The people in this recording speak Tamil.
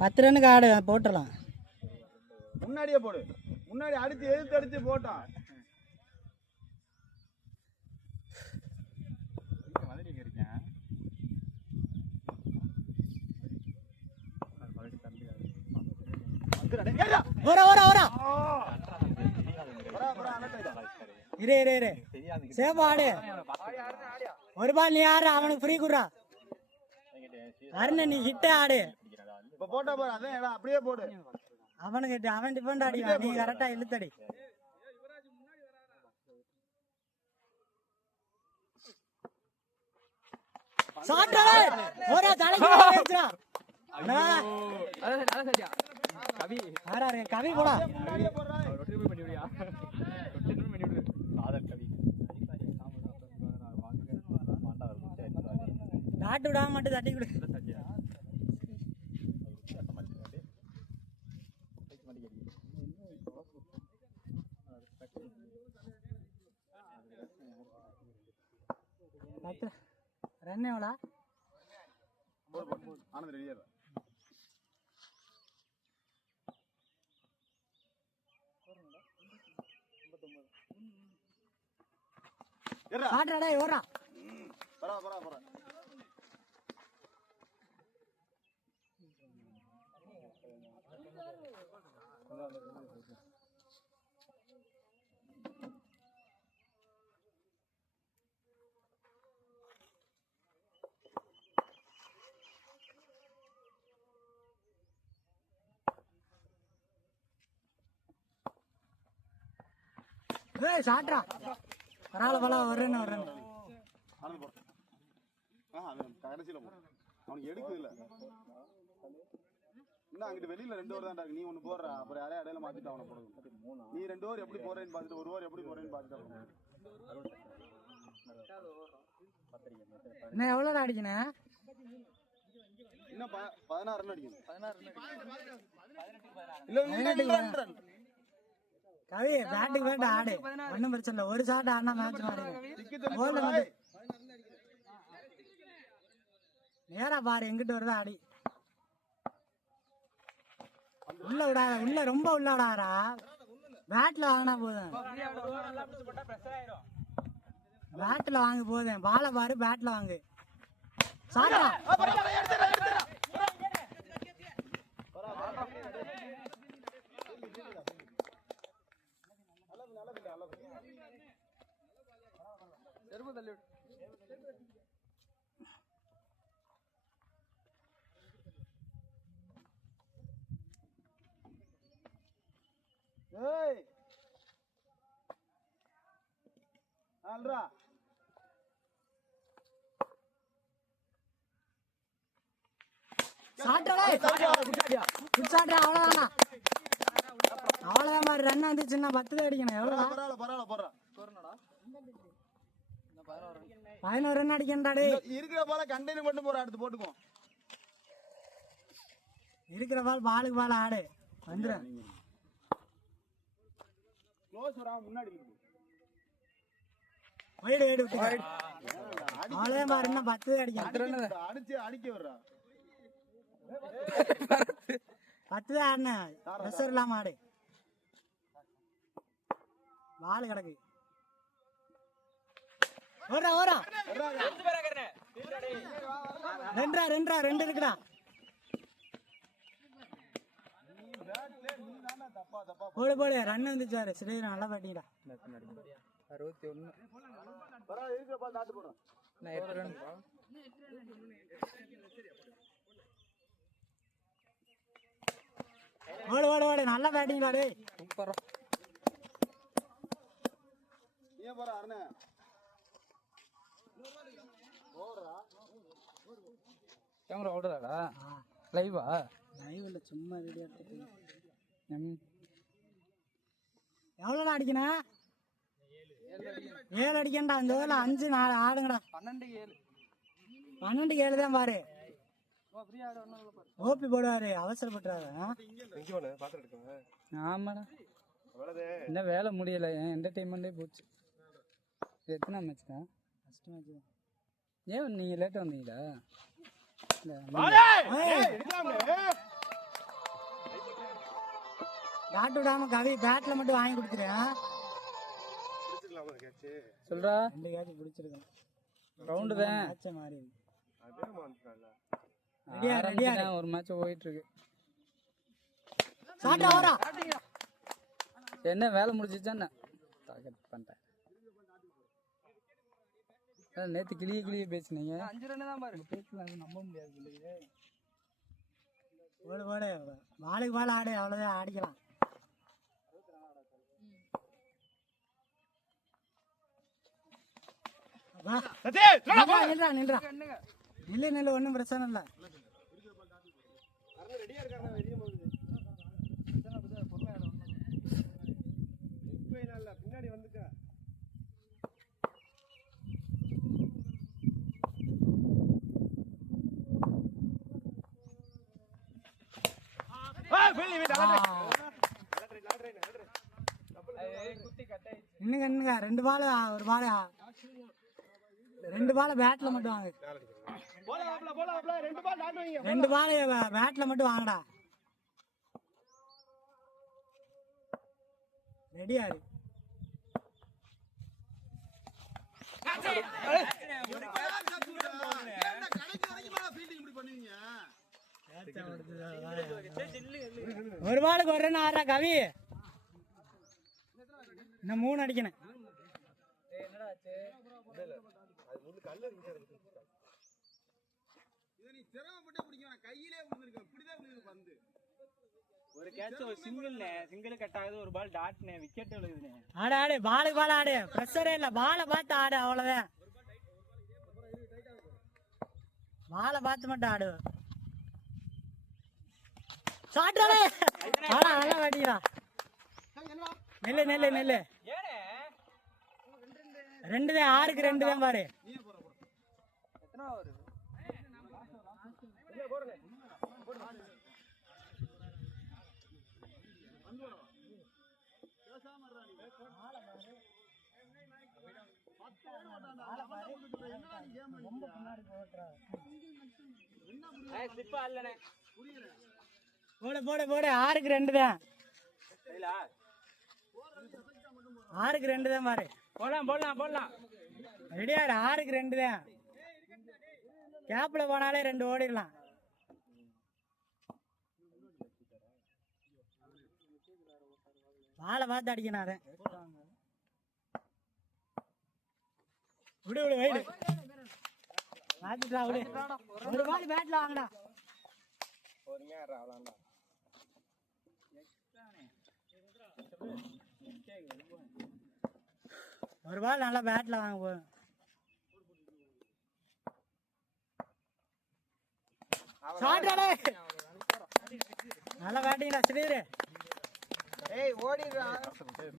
10 ரன்னுக்கு ஆடு போட்டுடலாம். முன்னாடியே போடு. முன்னாடி அடிச்சு எதிர்த்து அடிச்சு போட்டான். சேப்பாடு ஒரு பால் நீ ஆடு, அவனுக்கு ஃப்ரீ குடுறா. அருண் நீ ஹிட் ஆடு. இப்ப போட்டா பாரு, அதான் அப்படியே போடு. அவனுக்கு அவன் டிஃபெண்ட் அடிவான், நீ கரெக்டா இழுத்தடி. கவி போடா நாட்டு விடாம மட்டும் தட்டி கொடு. ரன் எவ்வளோ? ஆனந்த் ரெடியா காட்டுறா ஓடுறா. சாட்ரா பரவாயில்ல பல வரேன்னு கடைசியில அவனுக்கு எடுக்குது இல்ல. இன்னும் அங்கிட்டு வெளியில 2 ஓவர் தான். நீ ஒண்ணு போடுற, அப்புறம் யாரையும் இடையில மாத்திட்டு அவனை போடுங்க. நீ 2 ஓவர் எப்படி போறேன்னு பாத்துட்டு 1 ஓவர் எப்படி போறேன்னு பாத்துட்டு என்ன எவ்வளவு அடிக்கணும்? இன்னும் 16 ரன் அடிக்கணும். 16 ரன். கவி பேட்டுக்கு பேட்டு ஆடு, ஒன்னும் பிரச்சனை இல்லை. ஒரு ஷாட் ஆடினா மேட்ச் மாறிடும். நேரா பாரு எங்கிட்ட வருதா ஆடி. உள்ள விடாத, உள்ள ரொம்ப உள்ள விடாதா. பேட்ல வாங்கினா போதும், பேட்ல வாங்க போதும். பாலை பாரு, பேட்ல வாங்கு. சாட்டா அவ்வளவுதான் மாதிரி ரன் வந்துச்சுன்னா 10 அடிக்கணும். எவ்வளவு? 11 ரன் அடிக்கண்டாடே. இருக்கிற பால கண்டெய்னர் மட்டும் போற, அடுத்து போட்டுக்கோ. இருக்கிற பால் பாலுக்கு பால் ஆடு வந்துடும். க்ளோஸ் வரா, முன்னாடி வைடு வைடு விட்டு அவ்வளவுதான் பாரு. இன்னும் 10 அடிக்கணும். அடிக்க வர்றா 10 தான் ஆடினேன். ப்ரெஷர் இல்லாம ஆடு. பால் கிடக்கு. ஓடா ஓடா. 2 இருக்குடா. போடு போடு. ரன் வந்துச்சாரு. ஸ்ரீராம் நல்லா பாட்டிங்கடா. 61. ஓடு ஓடு ஓடு. நல்ல பேட்டிங்டா டேய். சூப்பரா. ஏன் போற அருணே? ஓடுறா. கேமரா ஓடுறாடா. லைவா? லைவ் இல்ல, சும்மா வீடியோ எடுத்துட்டு. எவ்வளோடா அடிக்கணும்? 7 அடிக்கண்டா. இந்த ஊரில் 5 4 ஆடுங்கடா. 12 7 தான் பாரு. ஓபி போடுவாரு, அவசரப்பட்டுறாரு. ஆமாடா, இன்னும் வேலை முடியல. என் என்டர்டைன்மெண்டே போச்சு. எத்தனை மேட்ச் தான்? First match. ஏன் நீங்கள் லேட்டாக வந்தீங்களா? காட்டு விடாம கவி பேட்ல மட்டும் வாங்கி கொடுத்துருவேன். பிடிச்சிக்கலாமா கேட்ச்? சொல்றா 2 கேட்ச் பிடிச்சிருக்கோம். ரவுண்டு தான் மேட்ச மாறி இருக்கு. அதே மாத்திரம்ல. ரெடியா ஒரு மேட்ச் போயிட்டு இருக்கு. சாட்டா வரா. என்ன வேலை முடிச்சிச்சான்னு டார்கெட் பண்ணிட்டேன். நேத்து கிளிய பேசுனீங்க. 5 ரன் தான் பாரு. பேசலாம் நம்ப முடியாது இல்லையே. ஓடு ஓடு பாலுக்கு பால் ஆடு அவ்வளவுதான் அடிக்கலாம். நின்றா நில்லு ஒன்றும் பிரச்சனை இல்லை. ரெடியா இருக்காங்க வெளியே போகுது. பின்னாடி வந்துக்க. இன்னுங்க 2 பால் ஒரு பால் 2 பால் பேட்ல மட்டும் வாங்க. 2 பால் பேட்ல மட்டும் வாங்கடா. ரெடியா இரு. ஒரு பாலுக்கு ஒரு ரன் ஆடுறா கவி. இன்னும் 3 அடிக்கணும். ஒரு கேட்ச் ஒரு சிங்கிள் கட் ஆகுது. ஒரு பால் டாட்னே விக்கெட் விழுகுதுனே. ஆடு பாலுக்கு பால் ஆடு. பிரஷரே இல்ல. பாலை பார்த்து ஆடு அவ்வளவுதான். பாலை பார்த்து மட்டும் ஆடு. சாட்றானே ஆனா நல்லா வாடிடா. நெல்லு 2 தான் 6க்கு 2 தான் பாரு. எத்தனை ஓவர்? போடு 6க்கு 2 தான். 6க்கு 2 தான் பாரு. போடலாம். ரெடியா 6க்கு 2 தான். கேப்ல போனாலே 2 ஓடிடலாம். பாலை பார்த்து அடிக்கணும். அதை விடு வைடு மாத்திட்டா விடு. ஒரு பால் பேட்ல வாங்கடா. ஒரு பால் நல்லா பேட்ல வாங்க போதும். நல்லா பேட்டிங்கடா ஸ்ரீரு. ஓடிடுறா.